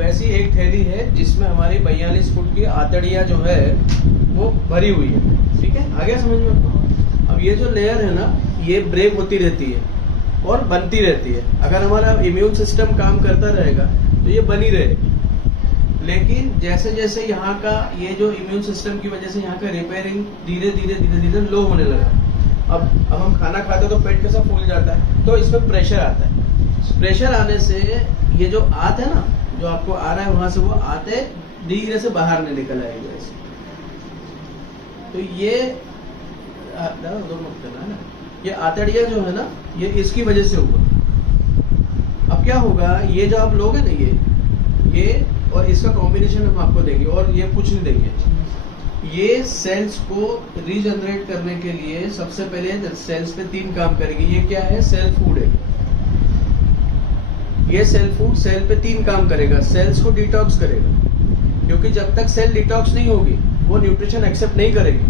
वैसी एक थैली है जिसमें हमारी 42 फुट की आतड़िया जो है वो भरी हुई है। ठीक है, आ गया समझ में आपको? अब ये जो लेयर है ना, ये ब्रेक होती रहती है और बनती रहती है। अगर हमारा इम्यून सिस्टम काम करता रहेगा तो ये बनी रहेगी। लेकिन जैसे जैसे यहाँ का ये जो इम्यून सिस्टम की वजह से यहाँ का रिपेयरिंग धीरे धीरे लो होने लगा। अब हम खाना खाते तो पेट कैसा फूल जाता है, तो इसमें प्रेशर आता है। प्रेशर आने से ये जो आत है ना, जो आपको आ रहा है वहां से, वो आते धीरे से बाहर नहीं निकल आएगा ऐसे। तो ये ना, ये आतड़िया जो है ना, ये इसकी वजह से हुआ। अब क्या होगा, ये जो आप लोग है ना, ये और इसका कॉम्बिनेशन हम आपको देंगे और ये कुछ नहीं देंगे। ये सेल्स को रीजनरेट करने के लिए सबसे पहले सेल्स पे 3 काम करेगी। ये क्या है? सेल फूड है। ये सेल फूड सेल पे 3 काम करेगा। सेल्स को डिटॉक्स करेगा, क्योंकि जब तक सेल डिटॉक्स नहीं होगी वो न्यूट्रिशन एक्सेप्ट नहीं करेगी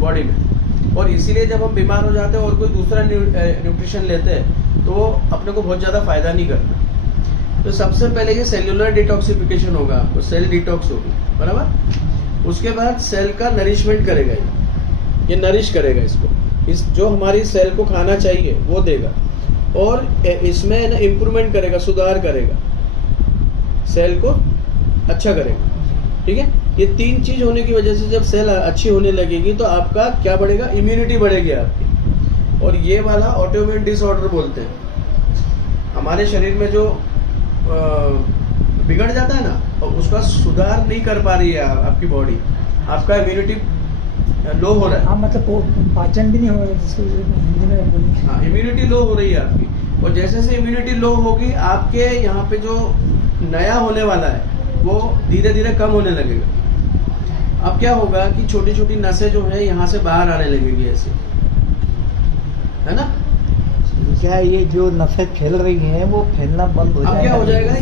बॉडी में। और इसीलिए जब हम बीमार हो जाते हैं और कोई दूसरा न्यूट्रिशन लेते हैं तो अपने को बहुत ज्यादा फायदा नहीं करता। तो सबसे पहले ये सेल्यूलर डिटॉक्सिफिकेशन होगा, आपको सेल डिटॉक्स होगी, बराबर। उसके बाद सेल का नरिशमेंट करेगा, ये नरिश करेगा इसको, इस जो हमारी सेल को खाना चाहिए वो देगा। और इसमें ना इम्प्रूवमेंट करेगा, सुधार करेगा, सेल को अच्छा करेगा। ठीक है, ये 3 चीज होने की वजह से जब सेल अच्छी होने लगेगी तो आपका क्या बढ़ेगा? इम्यूनिटी बढ़ेगी आपकी। और ये वाला ऑटोइम्यून डिसऑर्डर बोलते हैं। हमारे शरीर में जो बिगड़ जाता है ना, और उसका सुधार नहीं कर पा रही है आपकी बॉडी, आपका इम्यूनिटी लो हो रहा है। हाँ, मतलब पाचन भी नहीं हो रहा है, जिसको हिंदी में बोलेंगे। हाँ, इम्यूनिटी लो हो रही है आपकी। और जैसे जैसे इम्यूनिटी लो होगी, आपके यहाँ पे जो नया होने वाला है वो धीरे धीरे कम होने लगेगा। अब क्या होगा कि छोटी छोटी नसें जो है यहाँ से बाहर आने लगेगी ऐसे, है ना? क्या ये जो नसें फैल रही हैं वो फैलना बंद हो जाएगा? अब क्या हो जाएगा,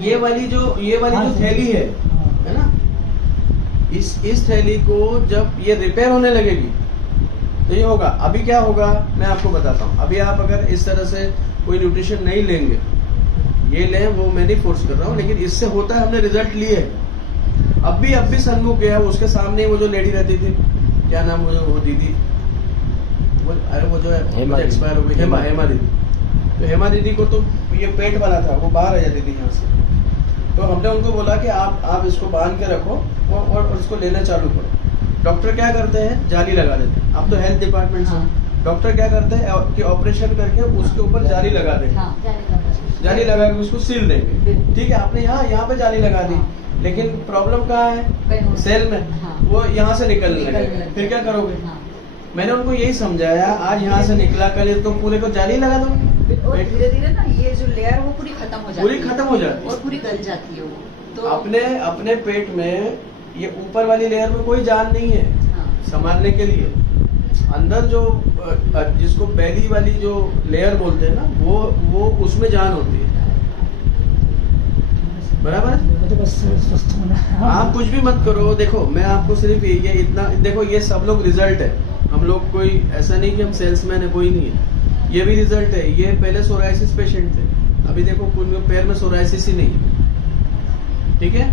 ये वाली जो थैली है ना, इस थैली को जब ये रिपेयर होने लगेगी तो ये होगा। अभी क्या होगा मैं आपको बताता हूँ। अभी आप अगर इस तरह से कोई न्यूट्रिशन नहीं लेंगे, ये लें, वो मैं नहीं फोर्स कर रहा हूँ, लेकिन इससे होता है, हमने रिजल्ट लिए। अब भी सन्मुख गया, उसके सामने वो जो लेडी रहती थी, क्या नाम वो दीदी, वो जो है एक्सपायर हो गई, हेमा दीदी। तो हेमा दीदी को तो ये पेट वाला था, वो बाहर आ जाती थी यहाँ से। तो हमने उनको बोला कि आप इसको बांध के रखो और इसको लेना चालू करो। डॉक्टर क्या करते हैं? जाली लगा देते हैं। अब तो हेल्थ डिपार्टमेंट से डॉक्टर क्या करते हैं कि ऑपरेशन करके उसके ऊपर जाली लगा देंगे। जाली लगा के उसको सील देंगे। ठीक है, आपने यहाँ पे जाली लगा दी, लेकिन प्रॉब्लम कहाँ है? सेल में। वो यहाँ से निकलने लगे, फिर क्या करोगे? मैंने उनको यही समझाया, आज यहाँ से निकला, कल तो पूरे को जाली लगा दो। और धीरे धीरे ना ये जो लेयर वो पूरी खत्म हो जाती है और पूरी गल जाती है वो। तो अपने पेट में ये ऊपर वाली लेयर में कोई जान नहीं है संभालने के लिए। अंदर जो जिसको बेली वाली जो लेयर बोलते हैं ना, वो उसमें जान होती है, बराबर है? तो बस स्वस्थ होना। आप कुछ भी मत करो। देखो, मैं आपको सिर्फ ये इतना, देखो ये सब लोग रिजल्ट है। हम लोग कोई ऐसा नहीं कि हम सेल्समैन है, कोई नहीं है। ये भी रिजल्ट है। ये पहले सोराइसिस पेशेंट थे, अभी देखो पैर में सोराइसिस ही नहीं है। ठीक है,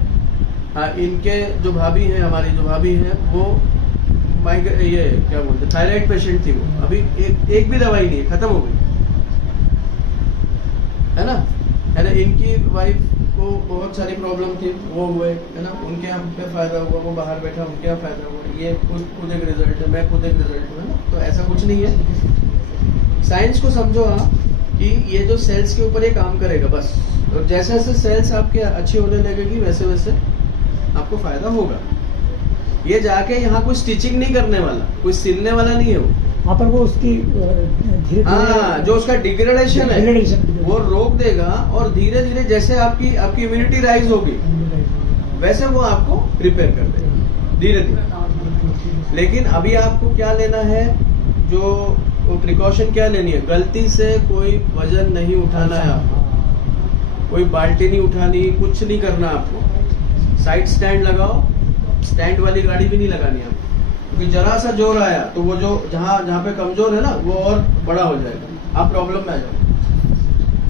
हाँ, इनके जो भाभी है, हमारी जो भाभी है, वो ये क्या बोलते, थायराइड पेशेंट थी। वो अभी एक भी दवाई नहीं है, खत्म हो गई, है ना? इनकी वाइफ को बहुत सारी प्रॉब्लम थी, वो हुए, है ना? उनके हम पे फायदा हुआ, वो बाहर बैठा, उनके यहाँ फायदा हुआ। ये खुद एक रिजल्ट है, मैं खुद एक रिजल्ट हूँ, है ना? तो ऐसा कुछ नहीं है। साइंस को समझो आप कि ये जो सेल्स के ऊपर ये काम करेगा बस। और जैसे जैसे सेल्स आपके अच्छी होने लगेगी वैसे वैसे आपको फायदा होगा। ये जाके यहाँ कोई स्टिचिंग नहीं करने वाला, कोई सिलने वाला नहीं है। वो वहाँ पर वो उसकी धीरे जो उसका डिग्रेडेशन है वो रोक देगा, और धीरे धीरे जैसे आपकी इम्यूनिटी राइज होगी वैसे वो आपको रिपेयर कर देगा धीरे धीरे। लेकिन अभी आपको क्या लेना है, जो प्रिकॉशन क्या लेनी है? गलती से कोई वजन नहीं उठाना है आपको, कोई बाल्टी नहीं उठानी, कुछ नहीं करना आपको। साइड स्टैंड लगाओ, स्टैंड वाली गाड़ी भी नहीं लगानी आपको, क्योंकि जरा सा जोर आया तो वो जो जहाँ पे कमजोर है ना, वो और बड़ा हो जाएगा, आप प्रॉब्लम में आ जाओगे।